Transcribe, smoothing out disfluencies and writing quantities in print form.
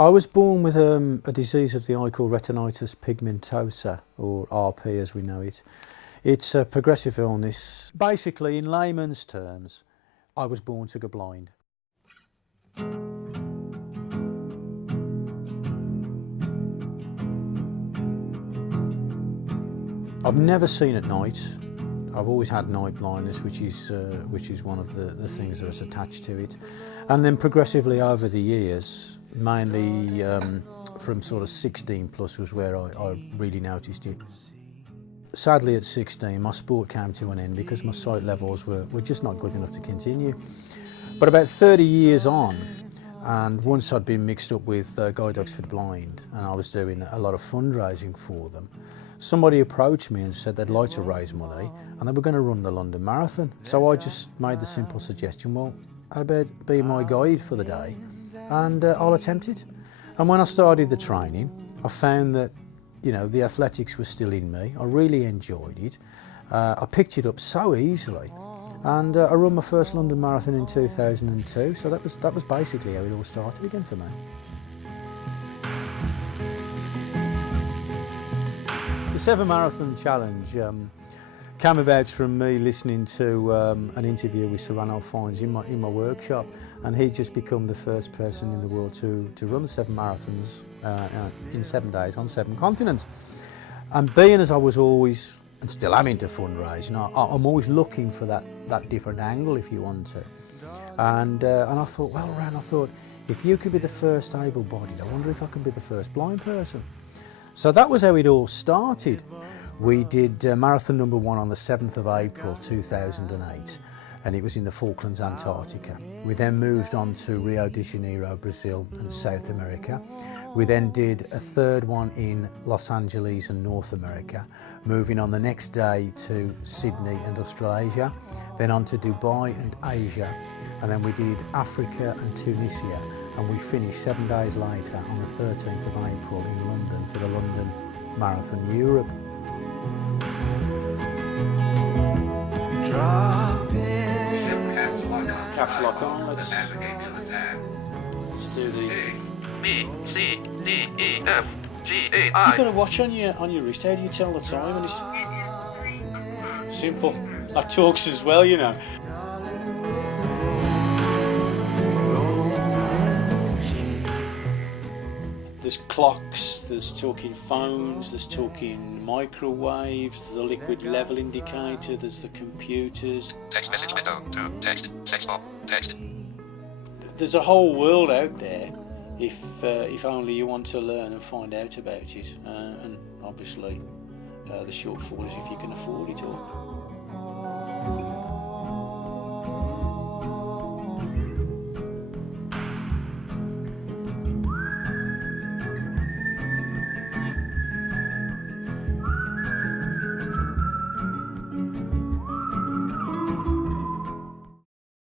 I was born with a disease of the eye called retinitis pigmentosa, or RP as we know it. It's a progressive illness. Basically, in layman's terms, I was born to go blind. I've never seen at night. I've always had night blindness, which is one of the things that is attached to it. And then progressively over the years, mainly from sort of 16 plus was where I really noticed it. Sadly at 16 my sport came to an end because my sight levels were just not good enough to continue. But about 30 years on, and once I'd been mixed up with Guide Dogs for the Blind and I was doing a lot of fundraising for them, somebody approached me and said they'd like to raise money and they were going to run the London Marathon. So I just made the simple suggestion, well, how about being my guide for the day, and I'll attempt it. And when I started the training, I found that, you know, the athletics was still in me. I really enjoyed it. I picked it up so easily, and I ran my first London Marathon in 2002. So that was basically how it all started again for me. The 7 Marathon Challenge came about from me listening to an interview with Sir Ranulph Fiennes in my workshop, and he'd just become the first person in the world to run 7 marathons in 7 days on 7 continents. And being as I was always, and still am, into fundraising, I'm always looking for that different angle, if you want to. And I thought, well, Ran, if you could be the first able-bodied, I wonder if I can be the first blind person. So that was how it all started. We did marathon number 1 on the 7th of April 2008, and it was in the Falklands, Antarctica. We then moved on to Rio de Janeiro, Brazil and South America. We then did a 3rd one in Los Angeles and North America, moving on the next day to Sydney and Australasia, then on to Dubai and Asia, and then we did Africa and Tunisia, and we finished 7 days later on the 13th of April in London for the London Marathon Europe. Caps lock on, let's do the B, C, D, E, F, G, A, I. You've got a watch on your wrist. How do you tell the time? And it's simple. That talks as well, you know. There's clocks, there's talking phones, there's talking microwaves, there's a liquid level indicator, there's the computers. Text message window, to text, sex form, text. There's a whole world out there if only you want to learn and find out about it. And obviously the shortfall is if you can afford it all.